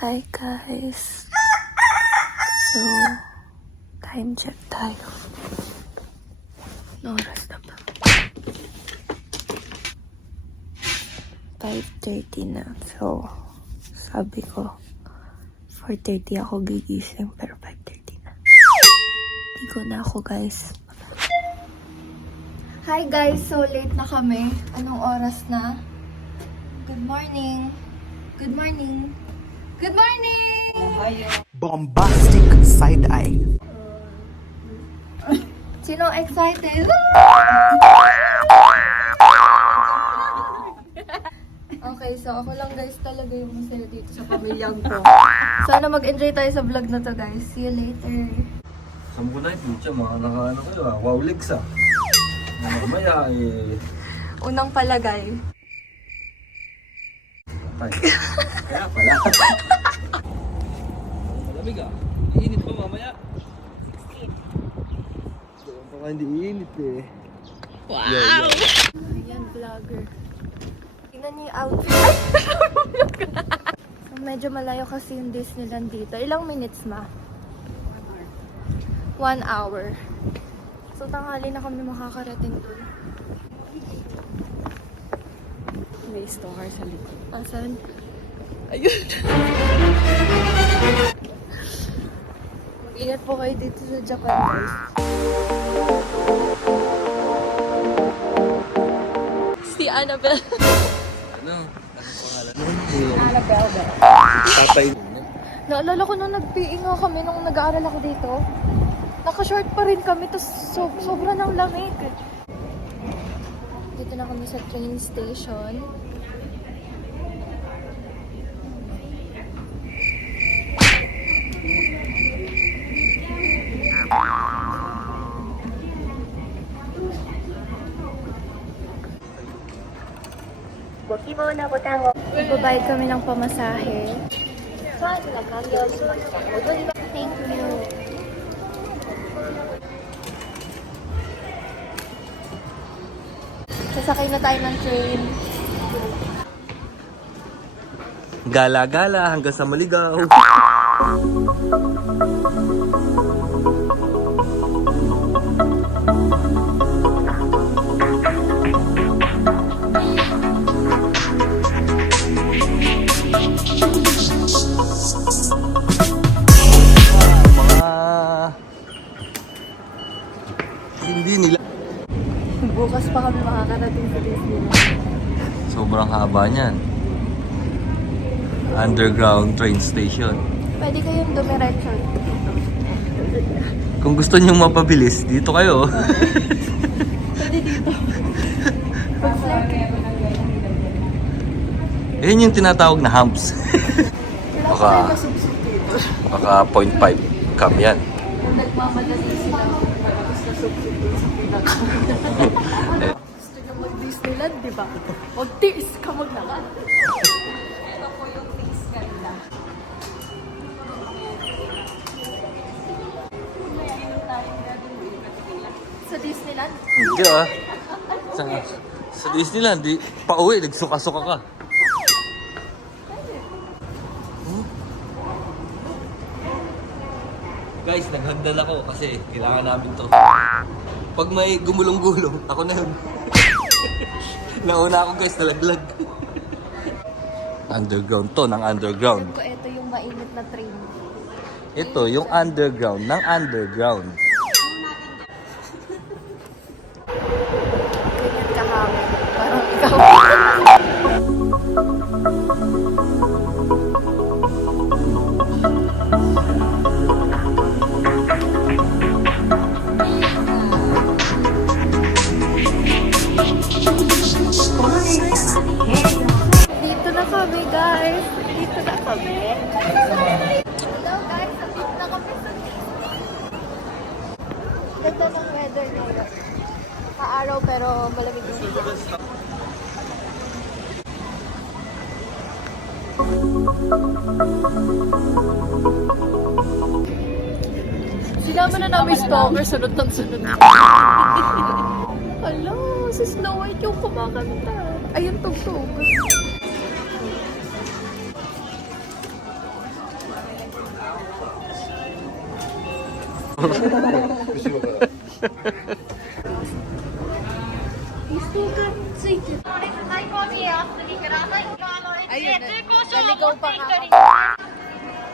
Hi guys. So, time check tayo. Ano oras na ba? 5:30 na. So, sabi ko, 4:30 ako gigising pero 5:30 na. Ligo na ako guys. Hi guys! So, late na kami. Anong oras na? Good morning! Good morning! Good morning! Bombastic side-eye. Sino excited? Okay, so ako lang guys talaga yung masaya dito sa pamilyang ko. Sana mag-enjoy tayo sa vlog na to guys. See you later. Saan ko na yung siya, mga nakaano kayo ah. Wow legs ah. Mamaya eh. Unang palagay. Patay. Kaya pala. Malamig ah. Iinit pa mamaya. 16. Doon pa hindi iinit eh. Wow! Ayan, vlogger. Tingnan niyo yung outfit. So, medyo malayo kasi yung Disneyland dito. Ilang minutes ma? 1 hour. So, tanghali na kami makakarating doon. May store sa likod. Asan? Ayun. Mag-ingat po kayo dito sa Japan, guys. Si Annabelle. Ano? Anong pangalan? Annabelle. Tatay. Naalala ko nung nag-PE nga kami nung nag-aaral ako dito. Naka-short pa rin kami, tapos sobra ng lamig. Dito na kami sa train station. Magbabayad kami ng pamasahe. Thank you. Sasakay na tayo ng train. Gala-gala hanggang sa maligaw. Hindi nila. Bukas pa kami makakarating sa Disneyland. Sobrang haba niyan. Underground train station. Pwede kayong dumiretso dito. Kung gusto niyo mapabilis, dito kayo. Pwede dito. Yan yung tinatawag na humps. Baka 0.5 cam yan. Kung nagmamadali sila, tapos nasubsub doon sa pinaka. Gusto nyo mag-Disneyland, di ba? Mag-tiis ka maglakad. Ito po yung tiis kanila. Sa Disneyland? Hindi ah. Sa Disneyland, di pauwi, nagsuka-suka ka. Guys, naghandal ako kasi kailangan namin to. Pag may gumulong-gulong, ako na yun. Nauna ako guys, nalaglag. Underground to, ng underground. Ko, ito yung mainit na train. Ito, yung underground ng underground. Ganyan kahangin. Parang ikaw. Dito na kami guys. Dito na kami. Hello guys, nandito na kami sa Disney. Ganda ng weather ngayon. Kaaraw pero malamig yung hangin. Sinama na namin stalker, sunod ng sunod. Hala, si Snow White yung kumakanta. Ayun, tugtog. Ayun, naligaw pa nga ako.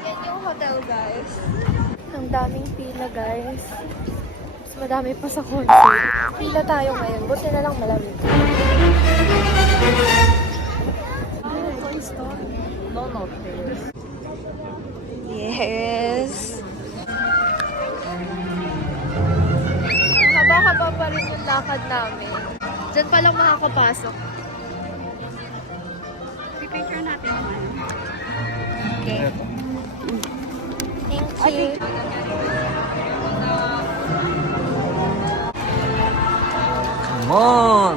Yan yung hotel, guys. Ang daming pila, guys. Mas madami pa sa concert. Pila tayo ngayon. Buti na lang malamig. Toy Story. No, not this. Yes. Haba-haba pa rin yung lakad namin. Diyan pa lang makakapasok. Picture natin yung ano. Okay. Thank you. Come on!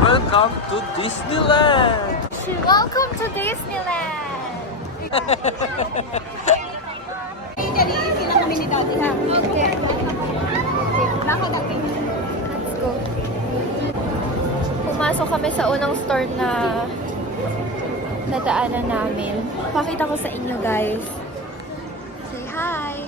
Welcome to Disneyland! Welcome to Disneyland! Sila kami ni Daddy ha. Okay. Nakagating. Let's go. Pumasok kami sa unang store na nadaanan namin. Pakita ko sa inyo, guys. Say hi!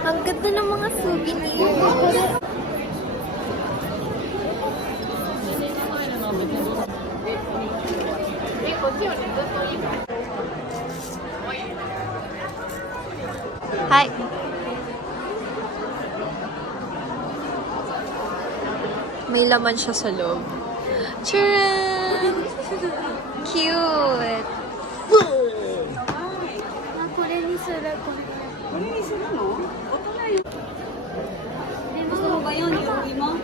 Ang ganda ng mga souvenirs. Hi. May laman siya sa loob. Charan! Cute! Gusto mo ba yun? Iuwi mo?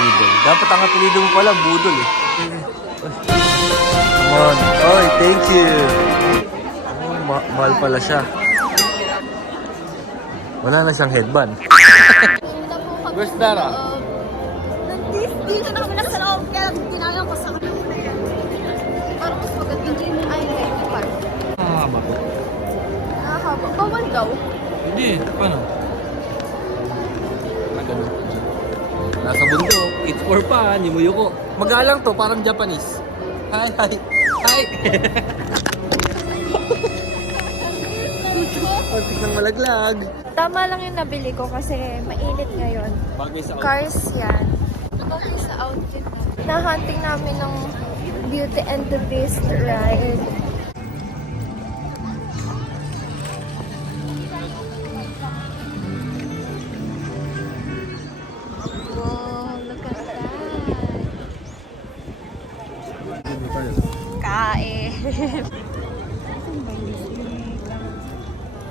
Budol. Dapat ang apelido mo pala, Budol eh. Come on. Oy, thank you. Oh, mahal pala siya. Wala na siyang headband. Where's Dara? Dito na kami nasa loob. Kaya tinalang ko sa kanila. Parang mas maganda. Ay, hindi pa. Mahaba ko. Nakahaba. Bawal daw. Hindi, paano? Ganun. Nasa bundok, it's for fun, yimuyo ko. Magalang to, parang Japanese. Hi, hi, hi! Pagtik ng malaglag. Tama lang yung nabili ko kasi mainit ngayon. Bagay sa Cars yan. Bagay sa outfit na. Nahunting namin ng Beauty and the Beast ride. Wow, look at that. Kain.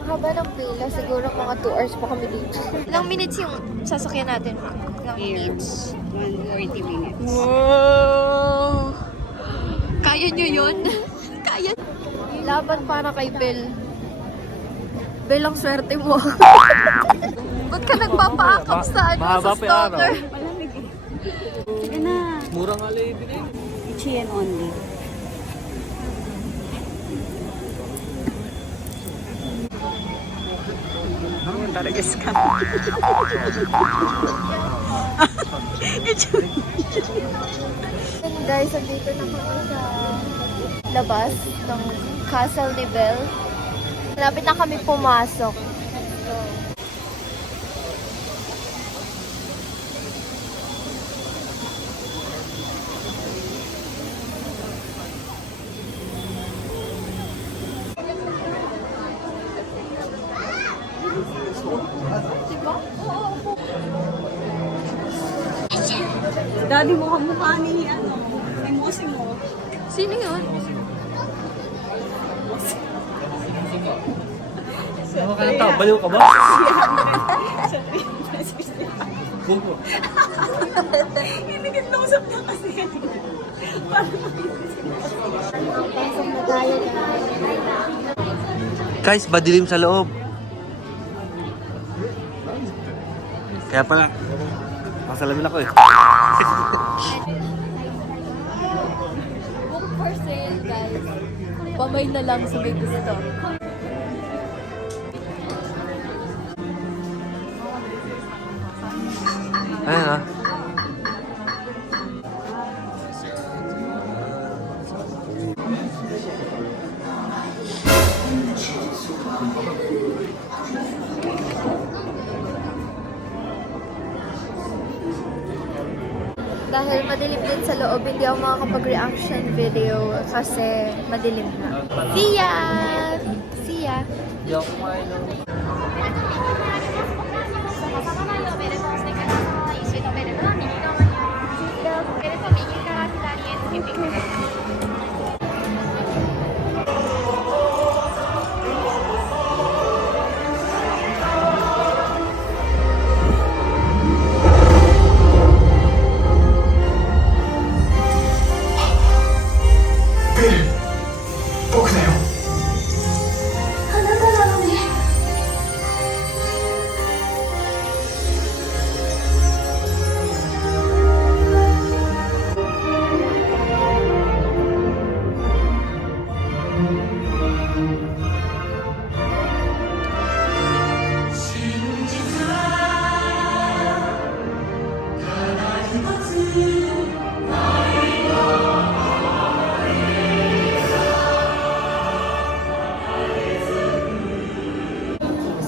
Haba ng pila, siguro mga 2 hours pa kami dito. Ilang minutes yung sasakyan natin, ma? Ilang minutes? 140 minutes. Wow! Kaya nyo yun? Kaya. Laban para kay Bel. Bel, ang swerte mo. Ba't ka nagpapaakap sa ano, sa stalker? Malamig eh. Sige na. Mura nga lang ibigay. Ichiyen only. Taragas ka. And guys, andito na kami sa labas ng Castle de Belle. Malapit na kami pumasok. So, Daddy mo kamukha ni ano, ni Mosimo. sino yun? Ano ka ng tao? Baliw ka ba? sa 360. Hindi ka nausap na kasi kanina. Pasok na tayo, guys. Guys, madilim sa loob. Kaya pala, masalamin ako eh. Book for sale, guys. Pamay na lang sa may gusto. Ayun ah. Dahil madilim din sa loob, hindi ako makakapag-reaction video kasi madilim na. See ya! See ya! Hindi ako kumain ng... 挟まないようベルトをしてください。シートベルトは右側にベルト右から左へつけてください。僕だよ。あなたなのね。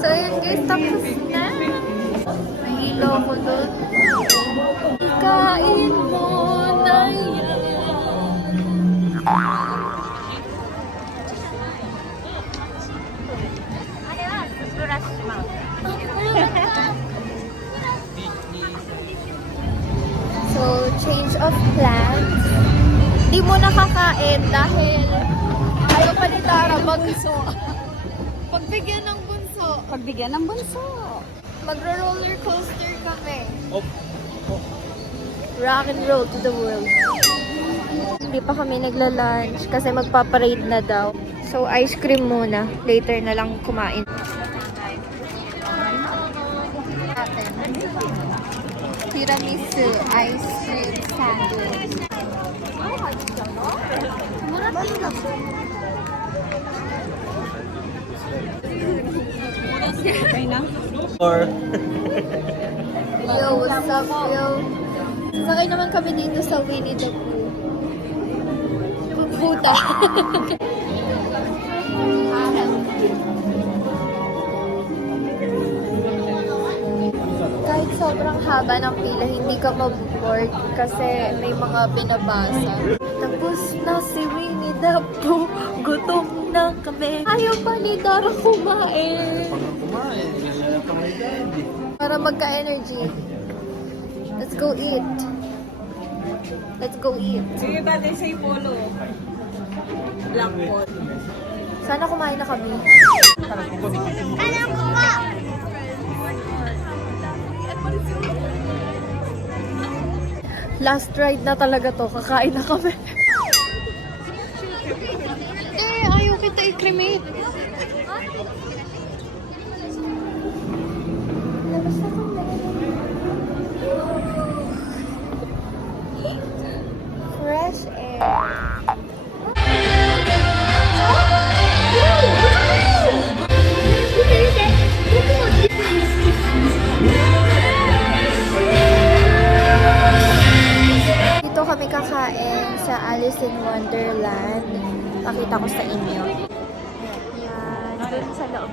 So yun guys, tapos na. May ilaw ko doon. Kain mo na yan. あれはスプラッシュマウンテン。 So, change of plans. Di mo nakakain dahil ayaw pa ni Tara bunso. Pagbigyan ng bunso. Pagbigyan ng bunso. Magro-roller coaster kami. Rock and roll to the world. Hindi pa kami nagla-lunch kasi magpaparade na daw. So, ice cream muna. Later na lang kumain. Tiramisu ice cream sandwich. Okay na? Or... Yo, what's up, yo? Sakay naman kami dito sa Winnie the Pooh. Puta. Kahit sobrang haba ng pila, hindi ka mag-board kasi may mga binabasa. Tapos na si Winnie the Pooh, gutom na kami. Ayaw pa ni Dara kumain. Para magka-energy. Let's go eat. Let's go eat. Sige dati sa polo. Black pot. Sana kumain na kami. Last ride na talaga to. Kakain na kami. Ayaw kita i-cremate. Fresh air. Dito kami kakain sa Alice in Wonderland. Pakita ko sa inyo. Yan, dun sa loob.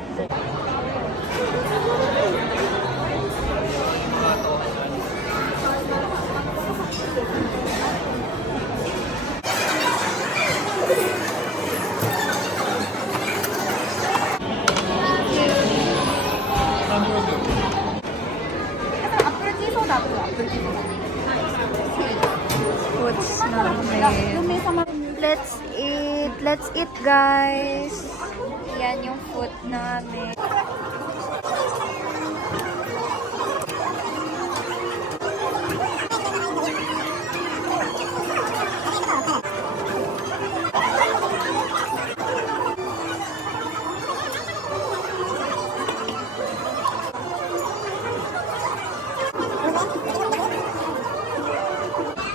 Foods namin. Let's eat guys. Yan yung food namin.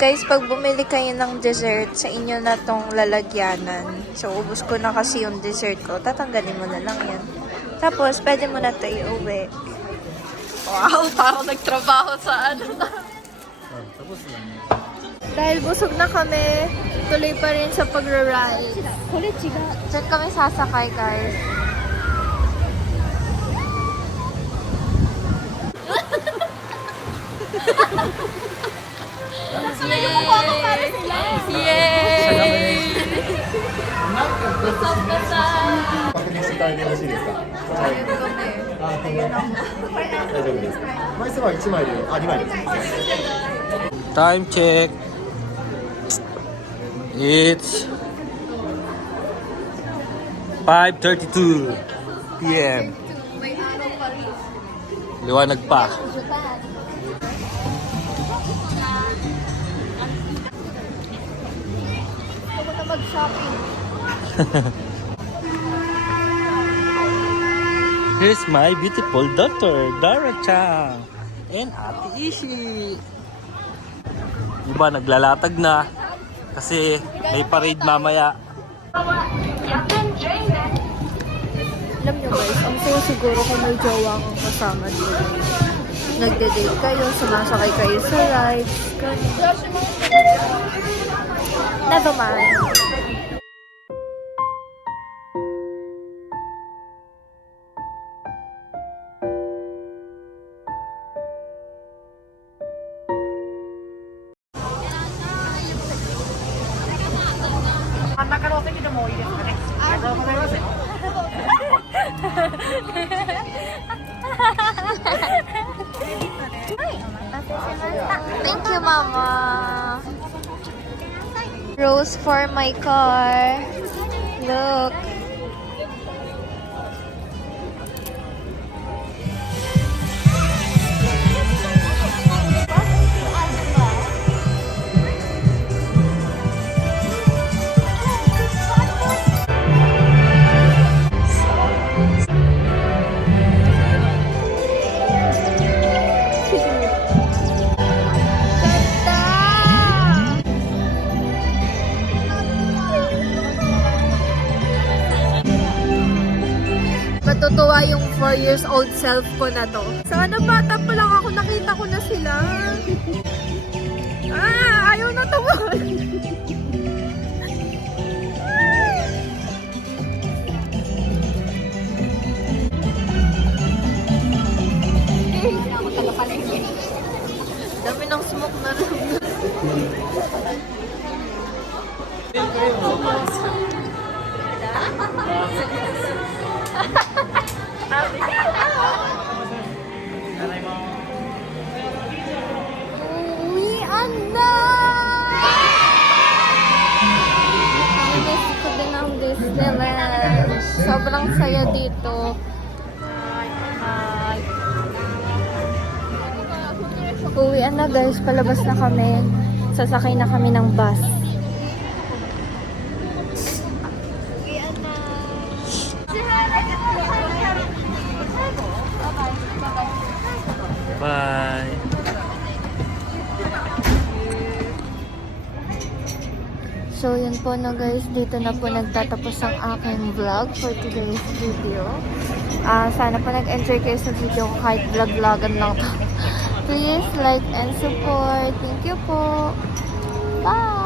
Guys, pag bumili kayo ng dessert, sa inyo na tong lalagyanan. So, ubos ko na kasi yung dessert ko. Tatanggalin mo na lang yan. Tapos, pwede mo na ito iuwi. Wow, parang nagtrabaho sa ano. Tapos lang. Dahil busog na kami, tuloy pa rin sa pagra-ride. Diyan kami sasakay, guys. Yay! 確認していただいてよろしいですか。大丈夫です。枚数は1枚で、2枚です。 Time check. It's 5:32 p.m. Liwanag pa. Gusto na mag-shopping. Here's my beautiful daughter, Dara-chan, and Ate Ishi. Iba naglalatag na kasi may parade mamaya. Alam nyo guys, ang saya siguro kung may jowa kang kasama dito. Nagde-date kayo, sumasakay kayo sa rides, ganun. Never mind. Thank you, Mama. Rose for my car. Look. Matutuwa yung 4 years old self ko na to. Sana bata pa lang ako, nakita ko na sila. Ayaw na tumagal. Dami ng smoke na rin. Uwian na! Miss ko din ang Disneyland. Sobrang saya dito. Uwian na guys, palabas na kami. Sasakay na kami ng bus. Bye. So, yun po na guys. Dito na po nagtatapos ang aking vlog for today's video. Sana po nag-enjoy kayo sa video ko kahit vlog-vlogan lang to. Please like and support. Thank you po. Bye!